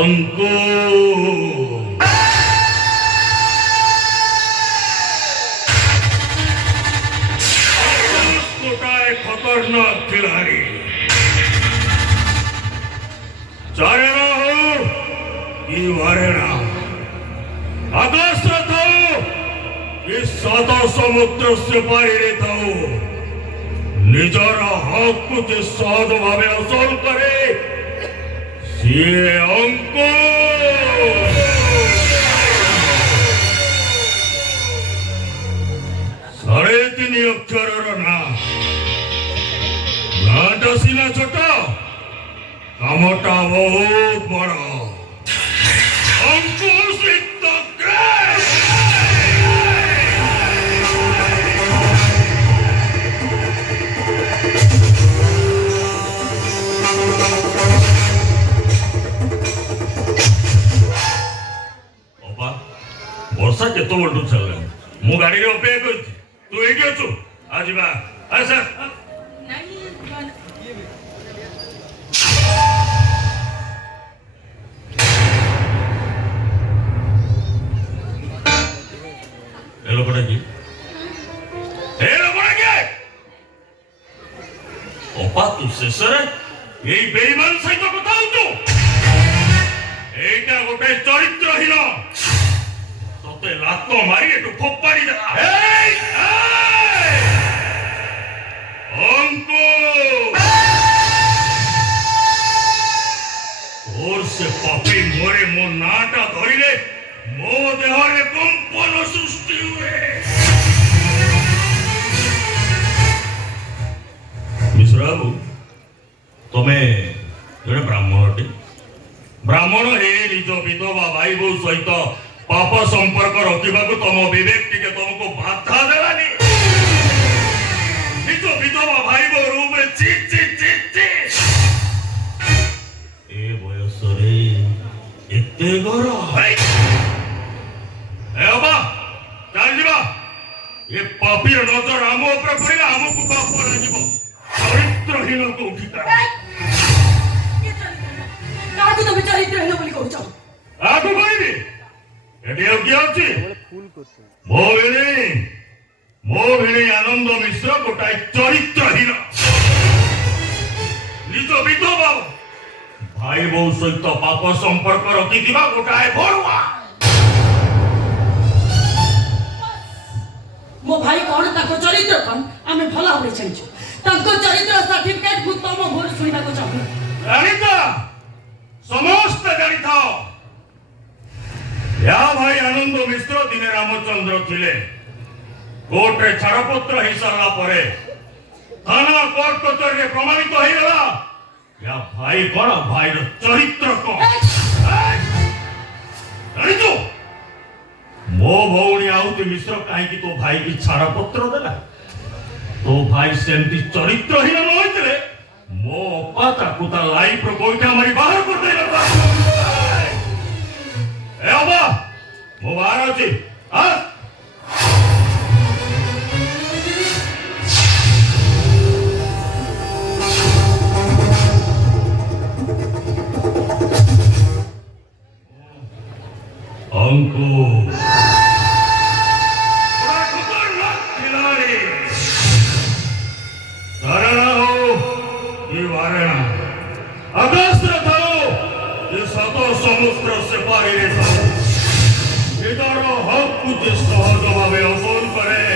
अंकु खतरनाक खिलाड़ी चारे ना हो कि वारे ना आकाश था कि सात समुद्र से पारी रहता हो निजर हक कुछ सहज भावे असल करे सीए अंको साढ़े तीन अक्षर ना नाटा सीना छोटा कामटा बहुत बड़ा अंकुश इज द ग्रेट बाबा वर्षा केतो बडू चलले मु गाडी रे पे करती तू एठी अछु आज बा सर बेईमान सहित कथा एटा गोटे चरित्रहीन तते लात मारी एटू फोपाड़ी देला अंको और से पापी मोरे मो नाटा धरिले मो देहरे कंपन सृष्टि हुए मिश्राबू तुम्हें जड़े ब्राह्मण ब्राह्मण हे निज विधवा भाई बो सहित पाप संपर्क रखा तुम विवेक टिके तुमको बाधा देलानी निज विधवा भाई बो रूम रे ची ची ची ची ए बयस रे एते घर है ए बाबा चल जीवा ये पापी रे नजर आम ऊपर पड़ेगा हमको पाप लागिबो चरित्रहीन को उठिता आगु तो चरित्रहीन बोली कहू छ आगु कहबी एडी योग्य अछि फूल करछ मो भिणी आनंद मिश्र गोटाय चरित्रहीन निज विधवा भाई बो सहित पाप संपर्क रखिथिबा गोटाय भरुआ मो भाई कोन ताको चरित्र कोन आमे भला होई छै ताको चरित्र सर्टिफिकेट मु तम भोर सुनिबा को चाहू रानीता समस्त जानी था या भाई आनंद मिश्र दिने रामचंद्र थिले कोर्ट रे छाड़पत्र ही सारा परे थाना कोर्ट कचहरी प्रमाणित हो गला या भाई कोन भाई रो चरित्र को रानी तो मो भौणी आउती मिश्र काहे की तो भाई की छाड़पत्र देला तो भाई सेमती चरित्रहीन न होइतले मो पाता कुता लाइफ रो गोइठा मारी बाहर कर देला ए बाबा मो बाहर अछि आ अंको समुद्र से पारी रे इधर हक कुछ सहज भावे असन करे